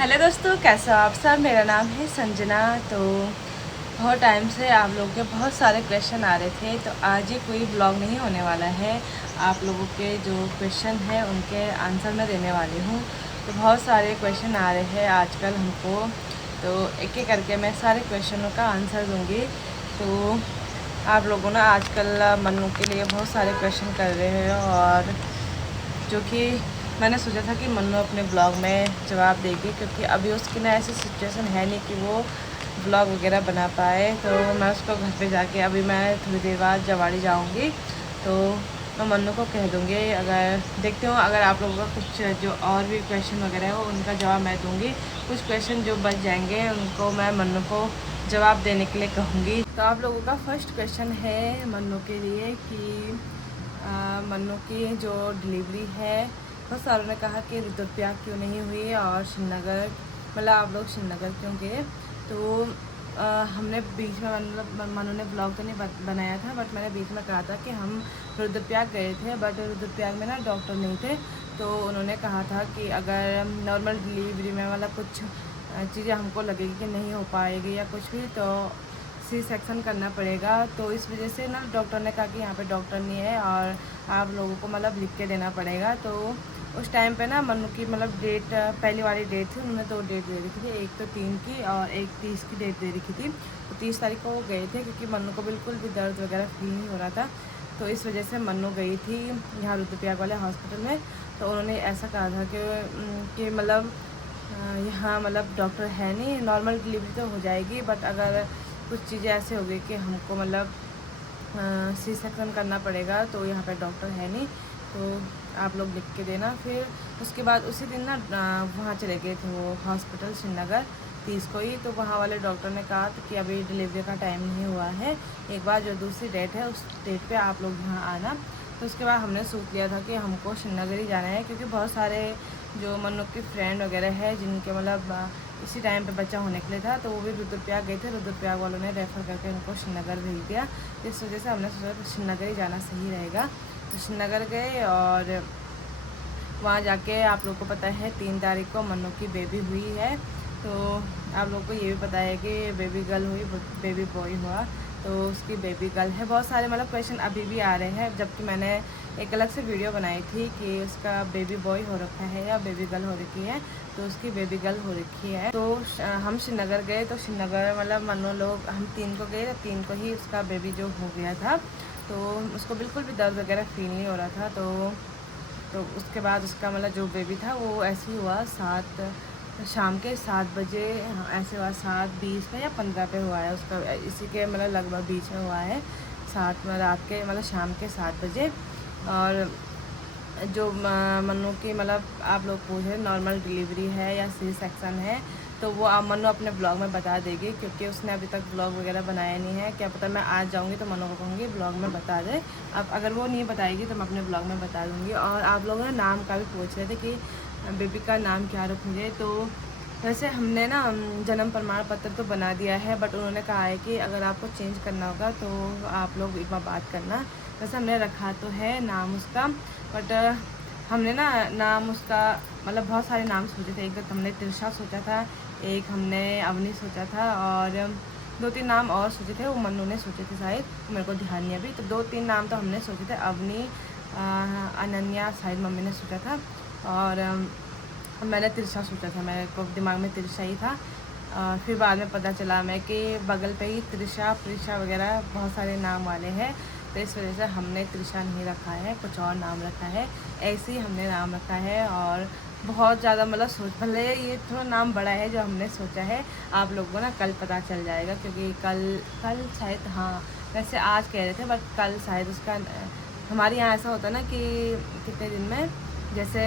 Hello दोस्तों, कैसे हो आप सब। मेरा नाम है संजना। तो बहुत टाइम से आप लोगों के बहुत सारे क्वेश्चन आ रहे थे, तो आज ये कोई ब्लॉग नहीं होने वाला है। आप लोगों के जो क्वेश्चन हैं उनके आंसर मैं देने वाली हूँ। तो बहुत सारे क्वेश्चन आ रहे हैं आजकल हमको, तो एक एक करके मैं सारे क्वेश्चनों का आंसर दूँगी। तो आप लोगों ने आजकल मनु के लिए बहुत सारे क्वेश्चन कर रहे हैं, और जो कि मैंने सोचा था कि मन्नू अपने ब्लॉग में जवाब देगी, क्योंकि अभी उसकी ना ऐसी सिचुएशन है नहीं कि वो ब्लॉग वगैरह बना पाए। तो मैं उसको घर पे जाके अभी मैं थोड़ी देर बाद जवाड़ी जाऊंगी, तो मैं मन्नू को कह दूंगी। अगर देखते हो, अगर आप लोगों का कुछ जो और भी क्वेश्चन वगैरह हो उनका जवाब मैं दूँगी। कुछ क्वेश्चन जो बच जाएंगे उनको मैं मन्नू को जवाब देने के लिए कहूँगी। तो आप लोगों का फर्स्ट क्वेश्चन है मन्नू के लिए कि मन्नू की जो डिलीवरी है, बहुत सारों ने कहा कि रुद्रप्रयाग क्यों नहीं हुई और श्रीनगर, मतलब आप लोग श्रीनगर क्यों गए। तो हमने बीच में मतलब मनु ने ब्लॉग तो नहीं बनाया था, बट मैंने बीच में कहा था कि हम रुद्रप्रयाग गए थे, बट रुद्रप्रयाग में ना डॉक्टर नहीं थे। तो उन्होंने कहा था कि अगर नॉर्मल डिलीवरी में मतलब कुछ चीज़ें हमको लगेगी कि नहीं हो पाएगी या कुछ भी, तो सी सेक्शन करना पड़ेगा। तो इस वजह से ना डॉक्टर ने कहा कि यहाँ पे डॉक्टर नहीं है और आप लोगों को मतलब लिख के देना पड़ेगा। तो उस टाइम पे ना मनु की मतलब डेट, पहली वाली डेट थी, उन्होंने 2 डेट दे रखी थी, एक तो 3 की और एक 30 की डेट दे रखी थी। तो 30 तारीख को वो गए थे, क्योंकि मनु को बिल्कुल भी दर्द वगैरह फील नहीं हो रहा था। तो इस वजह से मनु गई थी यहाँ रुद्रप्रयाग वाले हॉस्पिटल में। तो उन्होंने ऐसा कहा था कि मतलब यहाँ मतलब डॉक्टर है नहीं, नॉर्मल डिलीवरी तो हो जाएगी, बट अगर कुछ चीज़ें ऐसे हो गई कि हमको मतलब सी सेक्शन करना पड़ेगा, तो यहाँ पे डॉक्टर है नहीं, तो आप लोग लिख के देना। फिर उसके बाद उसी दिन ना वहाँ चले गए थे वो हॉस्पिटल श्रीनगर 30 को ही। तो वहाँ वाले डॉक्टर ने कहा कि अभी डिलीवरी का टाइम नहीं हुआ है, एक बार जो दूसरी डेट है उस डेट पे आप लोग यहाँ आना। तो उसके बाद हमने सोच लिया था कि हमको श्रीनगर ही जाना है, क्योंकि बहुत सारे जो मनु के फ्रेंड वगैरह है जिनके मतलब इसी टाइम पे बच्चा होने के लिए था, तो वो भी रुद्रप्रयाग गए थे। रुद्रप्रयाग वालों ने रेफ़र करके उनको श्रीनगर भेज दिया। इस वजह से हमने सोचा कि श्रीनगर ही जाना सही रहेगा। तो श्रीनगर गए और वहाँ जाके आप लोग को पता है 3 तारीख को मनु की बेबी हुई है। तो आप लोग को ये भी पता है कि बेबी गर्ल हुई, बेबी बॉय हुआ, तो उसकी बेबी गर्ल है। बहुत सारे मतलब क्वेश्चन अभी भी आ रहे हैं, जबकि मैंने एक अलग से वीडियो बनाई थी कि उसका बेबी बॉय हो रखा है या बेबी गर्ल हो रखी है। तो उसकी बेबी गर्ल हो रखी है। तो हम श्रीनगर गए, तो श्रीनगर मतलब मनु लोग हम 3 को गए, 3 को ही उसका बेबी जो हो गया था। तो उसको बिल्कुल भी दर्द वगैरह फील नहीं हो रहा था। तो उसके बाद उसका मतलब जो बेबी था वो ऐसे ही हुआ, शाम के 7 बजे, हाँ ऐसे हुआ, 7:20 पे या 15 पे हुआ है उसका, इसी के मतलब लगभग बीच में हुआ है, 7 में रात के मतलब शाम के 7 बजे। और जो मनु की मतलब आप लोग पूछ रहे नॉर्मल डिलीवरी है या सी सेक्शन है, तो वो आप मनु अपने ब्लॉग में बता देगी, क्योंकि उसने अभी तक ब्लॉग वगैरह बनाया नहीं है। क्या पता मैं आज जाऊंगी तो मनु को कहूँगी ब्लॉग में बता दे। अब अगर वो नहीं बताएगी तो मैं अपने ब्लॉग में बता दूँगी। और आप लोगों ने नाम का भी पूछ रहे थे कि बेबी का नाम क्या रखूँगे। तो वैसे हमने ना जन्म प्रमाण पत्र तो बना दिया है, बट उन्होंने कहा है कि अगर आपको चेंज करना होगा तो आप लोग एक बार बात करना। वैसे हमने रखा तो है नाम उसका, बट हमने ना नाम उसका मतलब बहुत सारे नाम सोचे थे। एक तो हमने तिरशा सोचा था, एक हमने अवनी सोचा था, और 2-3 नाम और सोचे थे, वो मनु ने सोचे थे शायद, मेरे को ध्यान नहीं अभी। तो 2-3 नाम तो हमने सोचे थे, अवनी, अनन्या शायद मम्मी ने सोचा था, और मैंने तिरशा सोचा था, मेरे को दिमाग में तिरशा ही था। फिर बाद में पता चला मैं कि बगल पे ही त्रिशा, प्रिशा वगैरह बहुत सारे नाम वाले हैं, तो इस वजह से हमने त्रिशा नहीं रखा है, कुछ और नाम रखा है। ऐसे ही हमने नाम रखा है, और बहुत ज़्यादा मतलब सोच, भले ये थोड़ा नाम बड़ा है जो हमने सोचा है। आप लोगों को ना कल पता चल जाएगा, क्योंकि कल शायद, हाँ वैसे आज कह रहे थे, बट कल शायद उसका, हमारे यहाँ ऐसा होता है ना कि कितने दिन में, जैसे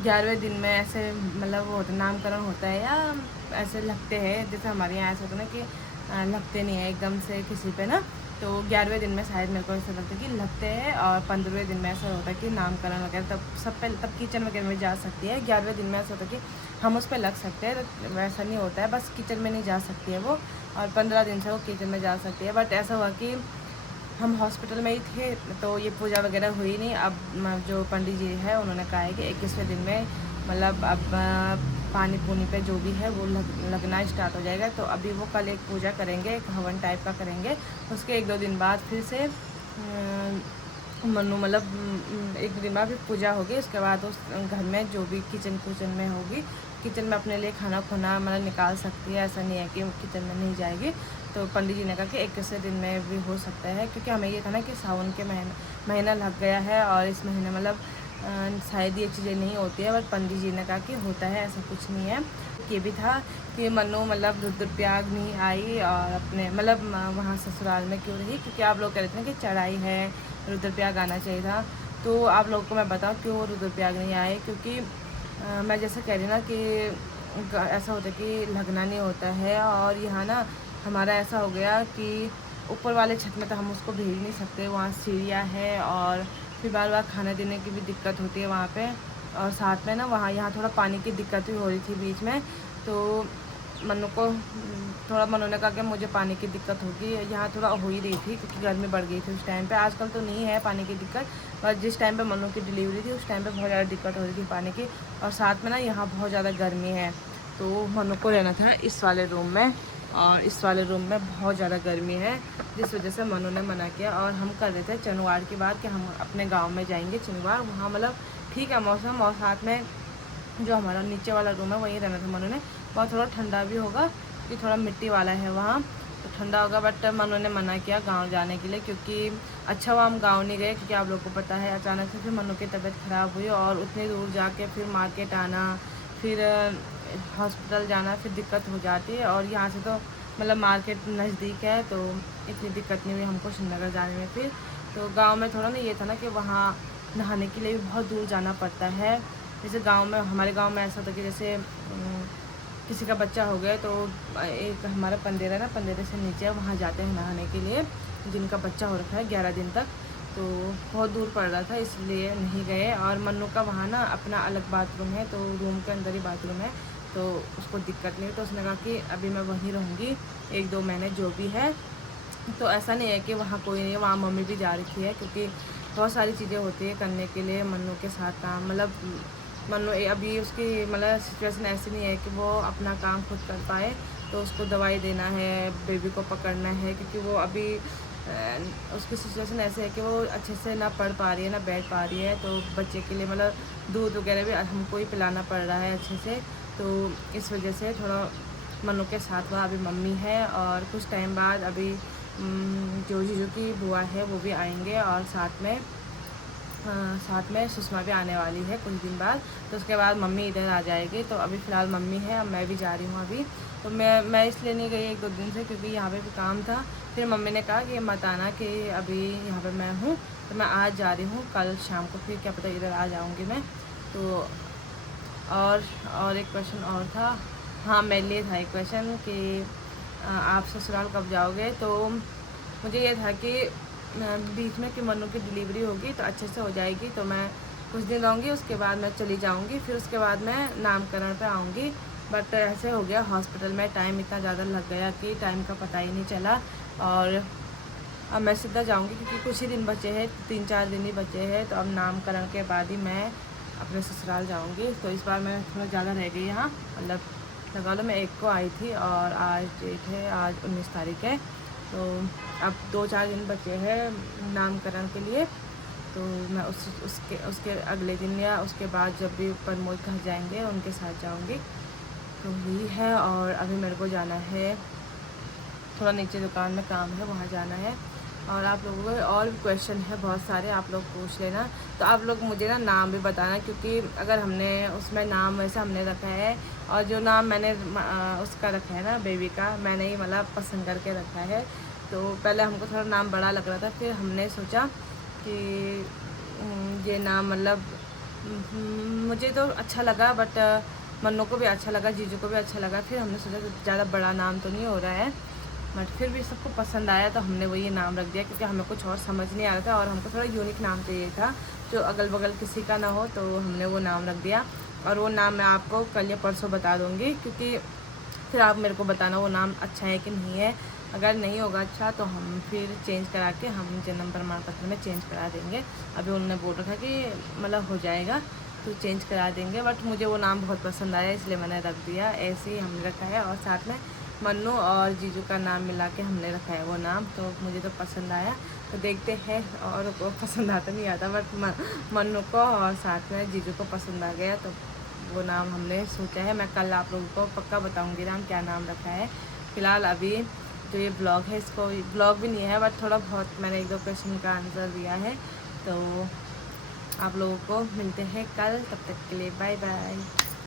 11वें दिन में ऐसे मतलब वो होता, नामकरण होता है, या ऐसे लगते हैं। जैसे हमारे यहाँ ऐसा होता है ना कि लगते नहीं है एकदम से किसी पे ना, तो 11वें दिन में शायद मेरे को ऐसा लगता है कि लगते हैं, और 15वें दिन में ऐसा होता है कि नामकरण वगैरह, तब सब पे तब किचन वगैरह में जा सकती है। 11वें दिन में ऐसा होता है कि हम उस पर लग सकते हैं, तो वैसा नहीं होता है, बस किचन में नहीं जा सकती है वो, और 15 दिन से वो किचन में जा सकती है। बट ऐसा हुआ कि हम हॉस्पिटल में ही थे, तो ये पूजा वगैरह हुई नहीं। अब जो पंडित जी है उन्होंने कहा है कि 21वें दिन में मतलब अब पानी पुनी पे जो भी है वो लगना स्टार्ट हो जाएगा। तो अभी वो कल एक पूजा करेंगे, एक हवन टाइप का करेंगे। उसके 1-2 दिन बाद फिर से मनु मतलब 1 दिन बाद फिर पूजा होगी। उसके बाद उस घर में जो भी किचन में होगी, किचन में अपने लिए खाना खुना मतलब निकाल सकती है। ऐसा नहीं है कि किचन में नहीं जाएगी। तो पंडित जी ने कहा कि 21 दिन में भी हो सकता है, क्योंकि हमें ये था ना कि सावन के महीना लग गया है और इस महीने मतलब शायद ये चीज़ें नहीं होती है, बट पंडित जी ने कहा कि होता है, ऐसा कुछ नहीं है। ये भी था कि मनु मतलब रुद्रप्रयाग नहीं आई और अपने मतलब वहाँ ससुराल में क्यों रही, क्योंकि आप लोग कह रहे थे ना कि चढ़ाई है, रुद्रप्रयाग आना चाहिए था। तो आप लोगों को मैं बताऊँ क्यों वो रुद्रप्रयाग नहीं आए, क्योंकि मैं जैसे कह रही ना कि ऐसा होता है कि लगना नहीं होता है। और यहाँ ना हमारा ऐसा हो गया कि ऊपर वाले छत में तो हम उसको भेज नहीं सकते, वहाँ सीढ़ियाँ है और फिर बार बार खाना देने की भी दिक्कत होती है वहाँ पे। और साथ में ना वहाँ यहाँ थोड़ा पानी की दिक्कत भी हो रही थी बीच में। तो मनु को थोड़ा मनु ने कहा कि मुझे पानी की दिक्कत होगी, यहाँ थोड़ा हो ही रही थी क्योंकि गर्मी बढ़ गई थी उस टाइम पे। आजकल तो नहीं है पानी की दिक्कत, पर जिस टाइम पे मनु की डिलीवरी थी उस टाइम पे बहुत ज़्यादा दिक्कत हो रही थी पानी की। और साथ में ना यहाँ बहुत ज़्यादा गर्मी है, तो मनु को रहना था इस वाले रूम में, और इस वाले रूम में बहुत ज़्यादा गर्मी है, जिस वजह से मनु ने मना किया। और हम कर रहे थे चनुवाड़ की बात कि हम अपने गांव में जाएंगे चनुवाड़, वहाँ मतलब ठीक है मौसम, और साथ में जो हमारा नीचे वाला रूम है वहीं रहना था मनु ने। वहाँ थोड़ा ठंडा भी होगा कि थोड़ा मिट्टी वाला है वहाँ, तो ठंडा होगा। बट मनु ने मना किया गाँव जाने के लिए, क्योंकि अच्छा हुआ हम गाँव नहीं गए, क्योंकि आप लोगों को पता है अचानक से फिर मनु की तबीयत ख़राब हुई और उतनी दूर जाके फिर मार्केट आना, फिर हॉस्पिटल जाना, फिर दिक्कत हो जाती है। और यहाँ से तो मतलब मार्केट नज़दीक है, तो इतनी दिक्कत नहीं हुई हमको श्रीनगर जाने में। फिर तो गांव में थोड़ा ना ये था ना कि वहाँ नहाने के लिए भी बहुत दूर जाना पड़ता है। जैसे गांव में, हमारे गांव में ऐसा था कि जैसे किसी का बच्चा हो गया तो एक हमारा पंदेरा है ना, पंदेरे से नीचे वहाँ जाते हैं नहाने के लिए, जिनका बच्चा हो रखा है 11 दिन तक। तो बहुत दूर पड़ रहा था इसलिए नहीं गए। और मन्नू का वहाँ ना अपना अलग बाथरूम है, तो रूम के अंदर ही बाथरूम है, तो उसको दिक्कत नहीं हुई। तो उसने कहा कि अभी मैं वहीं रहूँगी 1-2 महीने जो भी है। तो ऐसा नहीं है कि वहाँ कोई नहीं है, वहाँ मम्मी भी जा रखी है, क्योंकि बहुत सारी चीज़ें होती है करने के लिए मन्नू के साथ काम। मतलब मन्नू अभी उसकी मतलब सिचुएशन ऐसी नहीं है कि वो अपना काम खुद कर पाए, तो उसको दवाई देना है, बेबी को पकड़ना है, क्योंकि वो अभी उसकी सिचुएशन ऐसे है कि वो अच्छे से ना पढ़ पा रही है ना बैठ पा रही है। तो बच्चे के लिए मतलब दूध वगैरह भी हमको ही पिलाना पड़ रहा है अच्छे से, तो इस वजह से थोड़ा मनु के साथ वह अभी मम्मी है। और कुछ टाइम बाद अभी जो जीजू की बुआ है वो भी आएंगे, और साथ में सुषमा भी आने वाली है कुछ दिन बाद। तो उसके बाद मम्मी इधर आ जाएगी। तो अभी फ़िलहाल मम्मी है, अब मैं भी जा रही हूँ अभी। तो मैं इसलिए नहीं गई 1-2 दिन से, क्योंकि यहाँ पे भी काम था। फिर मम्मी ने कहा कि मत आना कि अभी यहाँ पे मैं हूँ, तो मैं आज जा रही हूँ, कल शाम को फिर क्या पता इधर आ जाऊँगी मैं। तो और एक क्वेश्चन और था, हाँ मेरे लिए था एक क्वेश्चन कि आप ससुराल कब जाओगे। तो मुझे ये था कि बीच में कि मनु की डिलीवरी होगी तो अच्छे से हो जाएगी, तो मैं कुछ दिन रहूँगी, उसके बाद मैं चली जाऊँगी, फिर उसके बाद मैं नामकरण पे आऊँगी। बट ऐसे हो गया हॉस्पिटल में टाइम इतना ज़्यादा लग गया कि टाइम का पता ही नहीं चला। और अब मैं सीधा जाऊँगी, क्योंकि कुछ ही दिन बचे हैं, 3-4 दिन ही बचे हैं। तो अब नामकरण के बाद ही मैं अपने ससुराल जाऊँगी। तो इस बार मैं थोड़ा ज़्यादा रह गई यहाँ, मतलब लगा लो मैं 1 को आई थी और आज डेट है, आज 19 तारीख है। तो अब 2-4 दिन बचे हैं नामकरण के लिए। तो मैं उसके अगले दिन या उसके बाद जब भी प्रमोद घर जाएंगे उनके साथ जाऊंगी। तो यही है। और अभी मेरे को जाना है, थोड़ा नीचे दुकान में काम है, वहाँ जाना है। और आप लोगों को और भी क्वेश्चन है बहुत सारे, आप लोग पूछ लेना। तो आप लोग मुझे ना नाम भी बताना, क्योंकि अगर हमने उसमें नाम वैसे हमने रखा है, और जो नाम मैंने उसका रखा है ना बेबी का, मैंने ही मतलब पसंद करके रखा है। तो पहले हमको थोड़ा नाम बड़ा लग रहा था, फिर हमने सोचा कि ये नाम मतलब मुझे तो अच्छा लगा, बट मन्नू को भी अच्छा लगा, जीजू को भी अच्छा लगा। फिर हमने सोचा कि ज़्यादा बड़ा नाम तो नहीं हो रहा है, बट फिर भी सबको पसंद आया, तो हमने वही नाम रख दिया, क्योंकि हमें कुछ और समझ नहीं आ रहा था और हमको थोड़ा यूनिक नाम चाहिए था जो अगल बगल किसी का ना हो। तो हमने वो नाम रख दिया, और वो नाम मैं आपको कल या परसों बता दूँगी, क्योंकि फिर आप मेरे को बताना वो नाम अच्छा है कि नहीं है। अगर नहीं होगा अच्छा तो हम फिर चेंज करा के हम जन्म प्रमाण पत्र में चेंज करा देंगे। अभी उन्होंने बोल रखा कि मतलब हो जाएगा, कुछ चेंज करा देंगे, बट मुझे वो नाम बहुत पसंद आया इसलिए मैंने रख दिया। ऐसे ही हमने रखा है और साथ में मन्नू और जीजू का नाम मिला के हमने रखा है वो नाम। तो मुझे तो पसंद आया, तो देखते हैं। और को पसंद आता नहीं आता, बट मन्नू को और साथ में जीजू को पसंद आ गया, तो वो नाम हमने सोचा है। मैं कल आप लोगों को पक्का बताऊंगी नाम, क्या नाम रखा है। फ़िलहाल अभी जो ये ब्लॉग है, इसको ब्लॉग भी नहीं है, बट थोड़ा बहुत मैंने 1-2 क्वेश्चन का आंसर दिया है। तो आप लोगों को मिलते हैं कल, तब तक के लिए बाय बाय।